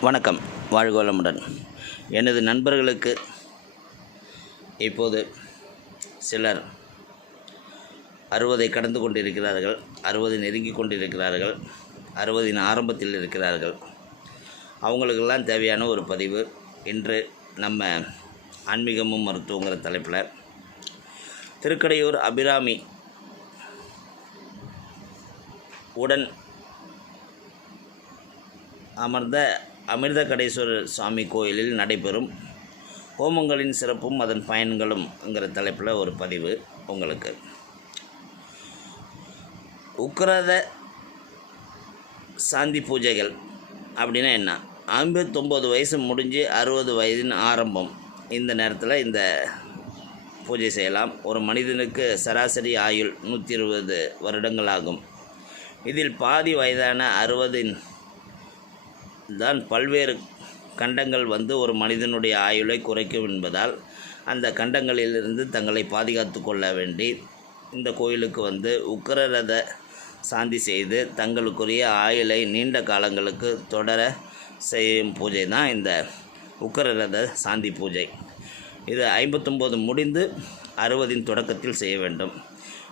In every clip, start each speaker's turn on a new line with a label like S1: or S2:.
S1: வணக்கம். வாழ்கோளமுடன். எனது நண்பர்களுக்கு இப்போது சிலர் அறுபதை கடந்து கொண்டிருக்கிறார்கள் அறுபது நெருங்கி கொண்டிருக்கிறார்கள் அறுபதின் ஆரம்பத்தில் இருக்கிறார்கள். அவங்களுக்கெல்லாம் தேவையான ஒரு பதிவு. இன்று நம்ம ஆன்மீகமும் மருத்துவங்கிற தலைப்பில் திருக்கடையூர் அபிராமி உடன் அமர்ந்த அமிர்த கடேஸ்வரர் சுவாமி கோயிலில் நடைபெறும் ஹோமங்களின் சிறப்பும் அதன் பயன்களும்ங்கிற தலைப்பில் ஒரு பதிவு உங்களுக்கு. உக்கிரத சாந்தி பூஜைகள் அப்படின்னா என்ன? ஐம்பத்தொம்போது வயசு முடிஞ்சு அறுபது வயதின் ஆரம்பம். இந்த நேரத்தில் இந்த பூஜை செய்யலாம். ஒரு மனிதனுக்கு சராசரி ஆயுள் நூற்றி இருபது வருடங்கள் ஆகும். இதில் பாதி வயதான அறுபதின் தான் பல்வேறு கண்டங்கள் வந்து ஒரு மனிதனுடைய ஆயுளை குறைக்கும் என்பதால் அந்த கண்டங்களிலிருந்து தங்களை பாதுகாத்து கொள்ள வேண்டி இந்த கோயிலுக்கு வந்து உக்கிரரத சாந்தி செய்து தங்களுக்குரிய ஆயுளை நீண்ட காலங்களுக்கு தொடர செய்யும் பூஜை தான் இந்த உக்கிரரத சாந்தி பூஜை. இது ஐம்பத்தொம்போது முடிந்து அறுபதின் தொடக்கத்தில் செய்ய வேண்டும்.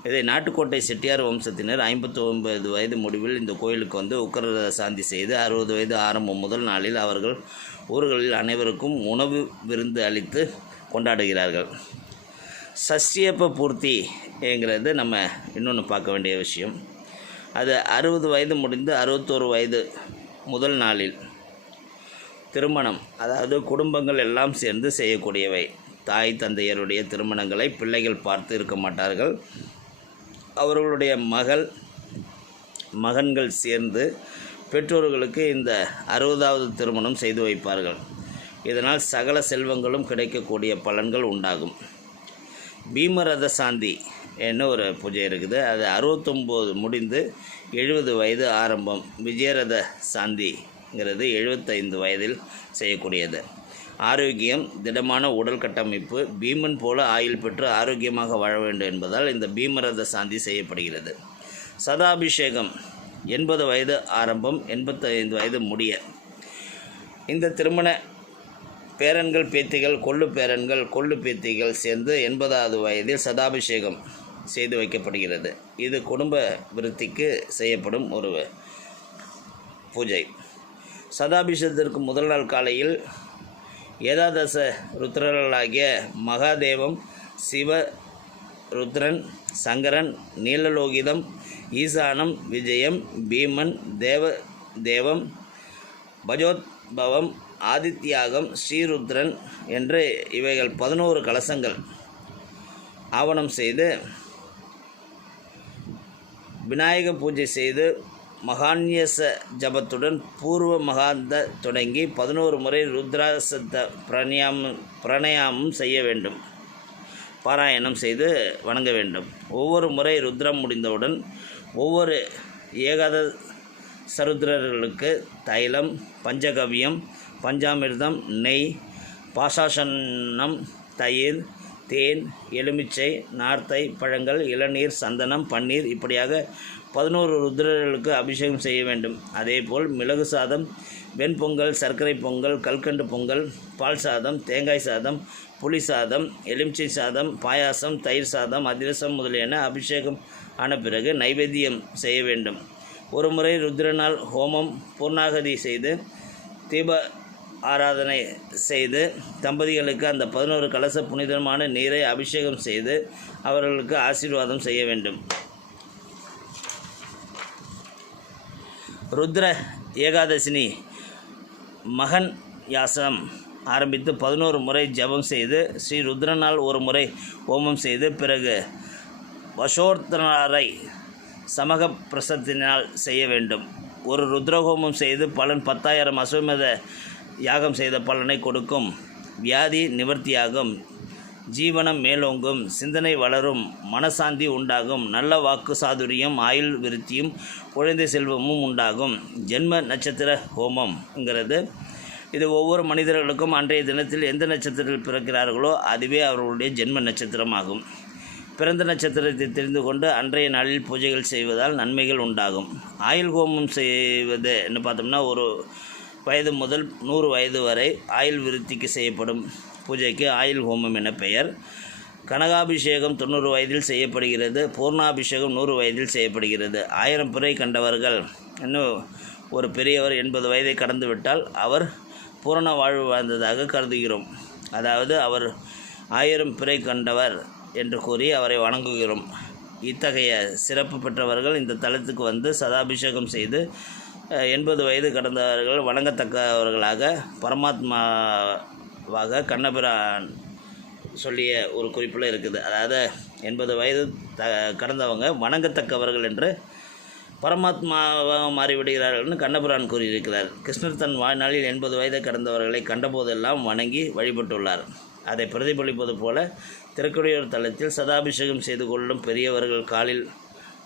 S1: இதை நாட்டுக்கோட்டை செட்டியார் வம்சத்தினர் ஐம்பத்தி ஒன்பது வயது முடிவில் இந்த கோயிலுக்கு வந்து உக்கர சாந்தி செய்து அறுபது வயது ஆரம்பம் முதல் நாளில் அவர்கள் ஊர்களில் அனைவருக்கும் உணவு விருந்து அளித்து கொண்டாடுகிறார்கள். சஷ்டியப்ப பூர்த்திங்கிறது நம்ம இன்னொன்று பார்க்க வேண்டிய விஷயம். அது அறுபது வயது முடிந்து அறுபத்தோரு வயது முதல் நாளில் திருமணம் அதாவது குடும்பங்கள் எல்லாம் சேர்ந்து செய்யக்கூடியவை. தாய் தந்தையருடைய திருமணங்களை பிள்ளைகள் பார்த்து இருக்க மாட்டார்கள். அவர்களுடைய மகள் மகன்கள் சேர்ந்து பெற்றோர்களுக்கு இந்த அறுபதாவது திருமணம் செய்து வைப்பார்கள். இதனால் சகல செல்வங்களும் கிடைக்கக்கூடிய பலன்கள் உண்டாகும். பீமரத சாந்தி என்ன ஒரு பூஜை இருக்குது. அது அறுபத்தொம்போது முடிந்து எழுபது வயது ஆரம்பம். விஜயரத சாந்திங்கிறது எழுபத்தைந்து வயதில் செய்யக்கூடியது. ஆரோக்கியம் திடமான உடல் கட்டமைப்பு பீமன் போல ஆயுள் பெற்று ஆரோக்கியமாக வாழ வேண்டும் என்பதால் இந்த பீமரத சாந்தி செய்யப்படுகிறது. சதாபிஷேகம் எண்பது வயது ஆரம்பம் எண்பத்தைந்து வயது முடிய. இந்த திருமண பேரன்கள் பேத்திகள் கொள்ளு பேரன்கள் கொள்ளு பேத்திகள் சேர்ந்து எண்பதாவது வயதில் சதாபிஷேகம் செய்து வைக்கப்படுகிறது. இது குடும்ப விருத்திக்கு செய்யப்படும் ஒரு பூஜை. சதாபிஷேகத்திற்கு முதல் நாள் காலையில் ஏகாதச ருத்ரர்களாகிய மகாதேவம் சிவ ருத்ரன் சங்கரன் நீலலோகிதம் ஈசானம் விஜயம் பீமன் தேவ தேவம் பஜோத்பவம் ஆதித்யாகம் ஸ்ரீருத்ரன் என்று இவைகள் பதினோரு கலசங்கள். ஆவணம் செய்து விநாயக பூஜை செய்து மகான்யச ஜபத்துடன் பூர்வ மகாந்த தொடங்கி பதினோரு முறை ருத்ராசத்த பிரணயாமம் பிரணயாமம் செய்ய வேண்டும். பாராயணம் செய்து வணங்க வேண்டும். ஒவ்வொரு முறை ருத்ரம் முடிந்தவுடன் ஒவ்வொரு ஏகாத சருத்ரர்களுக்கு தைலம் பஞ்சகவியம் பஞ்சாமிர்தம் நெய் பாசாசனம் தயிர் தேன் எலுமிச்சை நார்த்தை பழங்கள் இளநீர் சந்தனம் பன்னீர் இப்படியாக பதினோரு ருத்ரர்களுக்கு அபிஷேகம் செய்ய வேண்டும். அதேபோல் மிளகு சாதம் வெண்பொங்கல் சர்க்கரை பொங்கல் கல்கண்டு பொங்கல் பால் சாதம் தேங்காய் சாதம் புளி சாதம் எலுமிச்சை சாதம் பாயாசம் தயிர் சாதம் அதிரசம் முதலியன அபிஷேகம் ஆன பிறகு நைவேத்தியம் செய்ய வேண்டும். ஒரு முறை ருத்ரனால் ஹோமம் பூர்ணாகதி செய்து தீப ஆராதனை செய்து தம்பதிகளுக்கு அந்த பதினோரு கலச புனிதமான நீரை அபிஷேகம் செய்து அவர்களுக்கு ஆசீர்வாதம் செய்ய வேண்டும். ருத்ர ஏகாதசினி மகன் யாசம் ஆரம்பித்து பதினோரு முறை ஜெபம் செய்து ஸ்ரீ ருத்ரனால் ஒரு முறை ஹோமம் செய்து பிறகு வசோர்த்தனாரை சமக பிரசத்தினால் செய்ய வேண்டும். ஒரு ருத்ரஹோமம் செய்து பலன் பத்தாயிரம் அஸ்வமேத யாகம் செய்த பலனை கொடுக்கும். வியாதி நிவர்த்தியாகும். ஜீவனம் மேலோங்கும். சிந்தனை வளரும். மனசாந்தி உண்டாகும். நல்ல வாக்கு சாதுரியம் ஆயுள் விருத்தியும் குழந்தை செல்வமும் உண்டாகும். ஜென்ம நட்சத்திர ஹோமம்ங்கிறது. இது ஒவ்வொரு மனிதர்களுக்கும் அன்றைய தினத்தில் எந்த நட்சத்திரத்தில் பிறக்கிறார்களோ அதுவே அவர்களுடைய ஜென்ம நட்சத்திரமாகும். பிறந்த நட்சத்திரத்தை தெரிந்து கொண்டு அன்றைய நாளில் பூஜைகள் செய்வதால் நன்மைகள் உண்டாகும். ஆயுள் ஹோமம் செய்வது என்ன பார்த்தோம்னா ஒரு வயது முதல் நூறு வயது வரை ஆயுள் விருத்திக்கு செய்யப்படும் பூஜைக்கு ஆயுள் ஹோமம் என பெயர். கனகாபிஷேகம் தொண்ணூறு வயதில் செய்யப்படுகிறது. பூர்ணாபிஷேகம் நூறு வயதில் செய்யப்படுகிறது. ஆயிரம் பிறை கண்டவர்கள் இன்னும் ஒரு பெரியவர் எண்பது வயதை கடந்துவிட்டால் அவர் பூரண வாழ்வு வாழ்ந்ததாக கருதுகிறோம். அதாவது அவர் ஆயிரம் பிறை கண்டவர் என்று கூறி அவரை வணங்குகிறோம். இத்தகைய சிறப்பு பெற்றவர்கள் இந்த தலத்துக்கு வந்து சதாபிஷேகம் செய்து எண்பது வயது கடந்தவர்கள் வணங்கத்தக்கவர்களாக பரமாத்மாவாக கண்ணபிரான் சொல்லிய ஒரு குறிப்பில் இருக்குது. அதாவது எண்பது வயது த கடந்தவங்க வணங்கத்தக்கவர்கள் என்று பரமாத்மாவாக மாறிவிடுகிறார்கள்னு கண்ணபுரான் கூறியிருக்கிறார். கிருஷ்ணர் தன் வாழ்நாளில் எண்பது வயதை கடந்தவர்களை கண்டபோதெல்லாம் வணங்கி வழிபட்டுள்ளார். அதை பிரதிபலிப்பது போல திருக்குடியூர் தளத்தில் சதாபிஷேகம் செய்து கொள்ளும் பெரியவர்கள் காலில்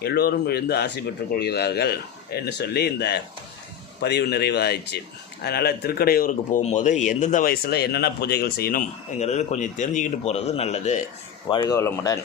S1: எல்லோரும் விழுந்து ஆசை பெற்றுக்கொள்கிறார்கள் என்று சொல்லி இந்த பதிவு நிறைவாயிடுச்சு. அதனால் திருக்கடையூருக்கு போகும்போது எந்தெந்த வயசில் என்னென்ன பூஜைகள் செய்யணும்ங்கிறது கொஞ்சம் தெரிஞ்சுக்கிட்டு போகிறது நல்லது. வாழ்க வளமுடன்.